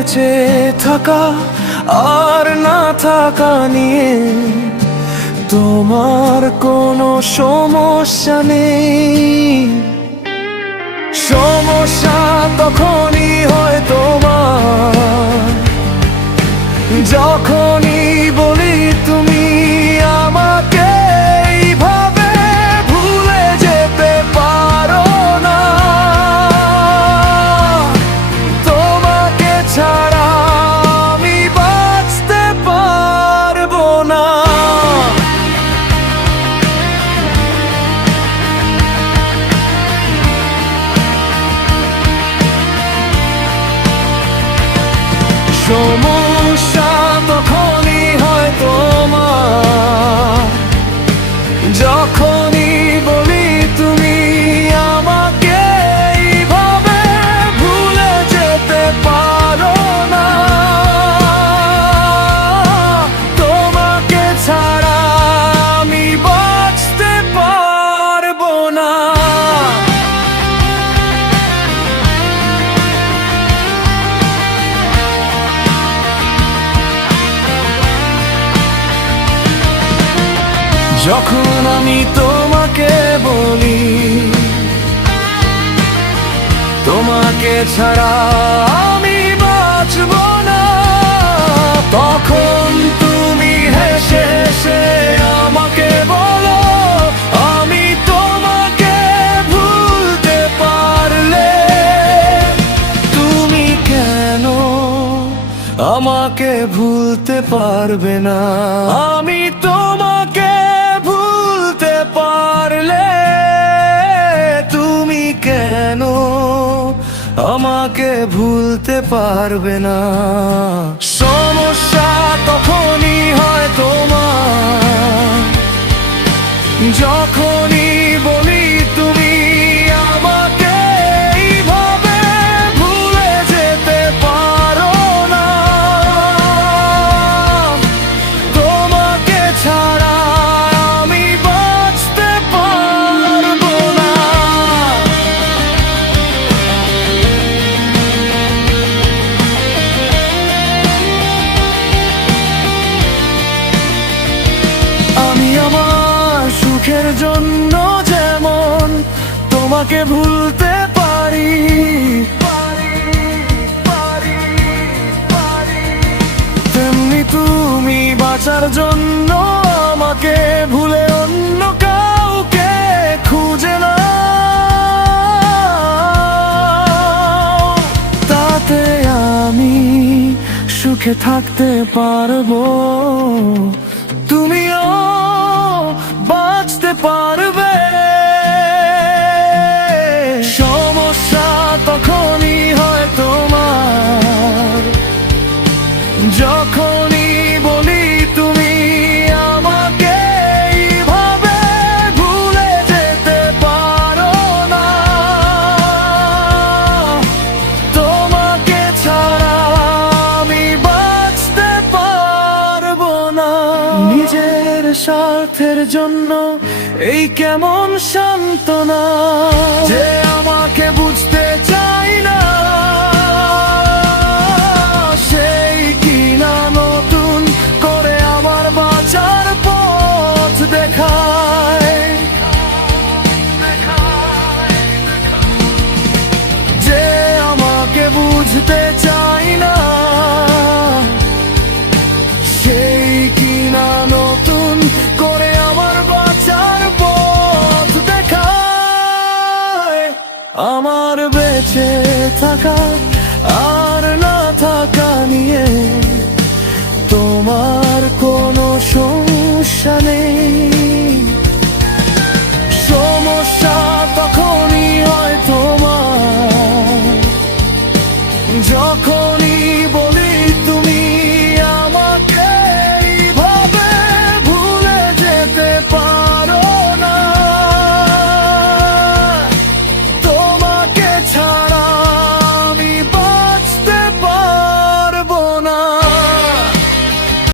বেঁচে থাকা আর না থাকা নিয়ে তোমার কোনো সমস্যা নেই। সমস্যা তখনই হয় তোমার যখনই বলি তুমি আমাকে এইভাবে ভুলে যেতে পারো না। তোমাকে ছাড়া আমি বাঁচতে পারবো না। সমস্যা তখনই হয় তোমার যখনই বলি তুমি আমাকে এইভাবে ভুলে যেতে পারো না। তোমাকে ছাড়া আমি বাঁচতে পারবো না। যখন আমি তোমাকে বলি তোমাকে ছাড়া আমি বাঁচব না, তখন তুমি হেসে হেসে আমাকে বলো আমি তোমাকে ভুলতে পারলে তুমি কেন আমাকে ভুলতে পারবে না। আমি তোমাকে ভুলতে পারলে তুমি কেন আমাকে ভুলতে পারবে না। সমস্যা তখনই হয় তোমার যখনই বলি তুমি আমাকে এইভাবে ভুলে যেতে পারো না। তোমাকে ছাড়া আমি বাঁচতে পারবো না। আমি আমার সুখের জন্য যেমন তোমাকে ভুলতে পারি, তেমনি তুমি বাঁচার জন্য আমাকে ভুলে অন্য কাউকে খুঁজে নাও। তাতে আমি সুখে থাকতে পারবো, তুমিও বাঁচতে পারবে। সমস্যা তখনই হয় তোমার যখনই বলি তুমি আমাকে এইভাবে ভুলে যেতে পারো না। তোমাকে ছাড়া আমি বাঁচতে পারবো না। নিজের স্বার্থের জন্য এই কেমন সান্ত্বনা যে আমাকে বুঝতে চাই না, সেই কিনা নতুন করে আমার বাঁচার পথ দেখায়। যে আমাকে বুঝতে চাই না, সেই কিনা নতুন করে আমার বাঁচার পথ দেখায়। আমার বেঁচে থাকা আর না থাকা নিয়ে তোমার কোনো সমস্যা নেই।